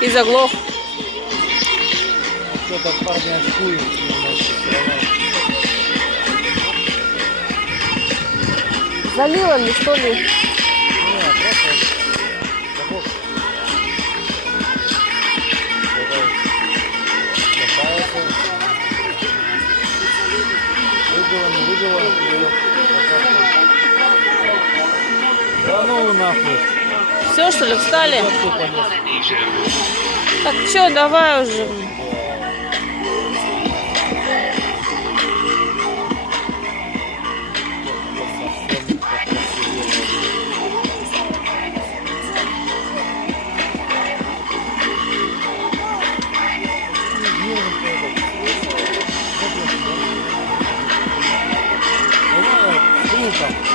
И заглох. Что-то парни очкуют немножко все равно. Залило ли, что ли? Не, просто забок. Выбило, не выбило. Да ну нахуй. Все, что ли, встали? Так, что, давай уже.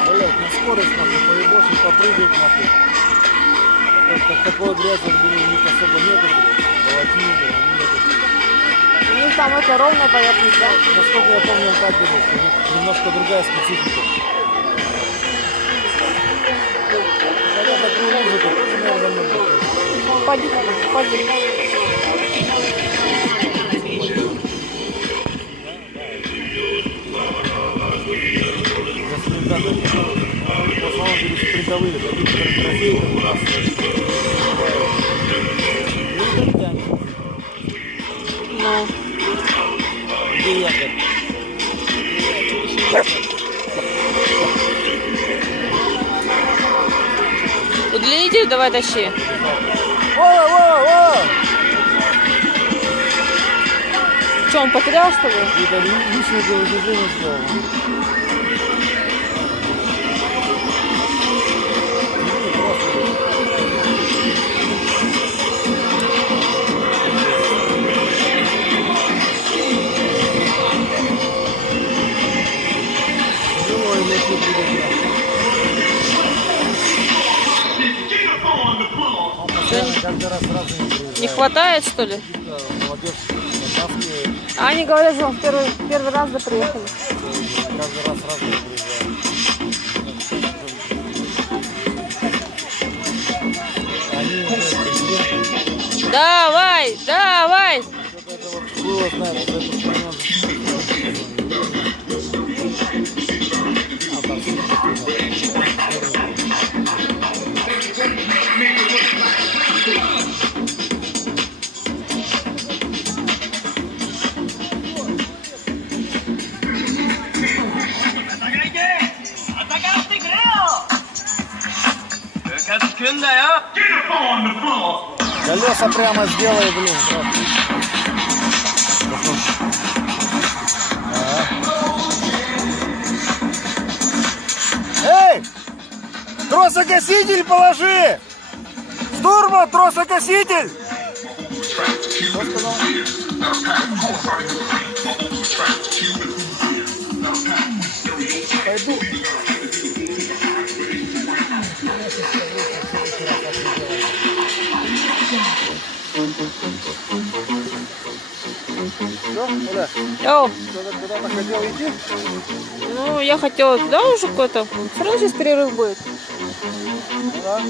Блять, на скорость нахуй поебошь, попрыгать нахуй. Как такой грязи у них особо нету, блядь. Волокни, нету. У них там это ровная поверхность, да? Насколько я помню, так было, что у них немножко другая специфика. Хотя такую музыку тоже, наверное, много. Пойди, пойди. В основном берут спринтовые, такие трофеи, как у нас. Ну. Где ягод? Удлинитель давай тащи. Во! Что, он потерял, что ли? Это лишнее движение сделал. Не хватает, что ли? А они говорят, что в первый раз да приехали. Каждый раз разные приезжают. Давай, давай! Было, знаешь, колеса прямо сделай, блин. Эй! Тросокоситель положи! Штурма, тросокоситель! Что сказал? Пойду. Все, Оля? Оу. Куда-то хотел идти? Ну, я хотела туда уже какой-то. Все равно сейчас перерыв будет. Да.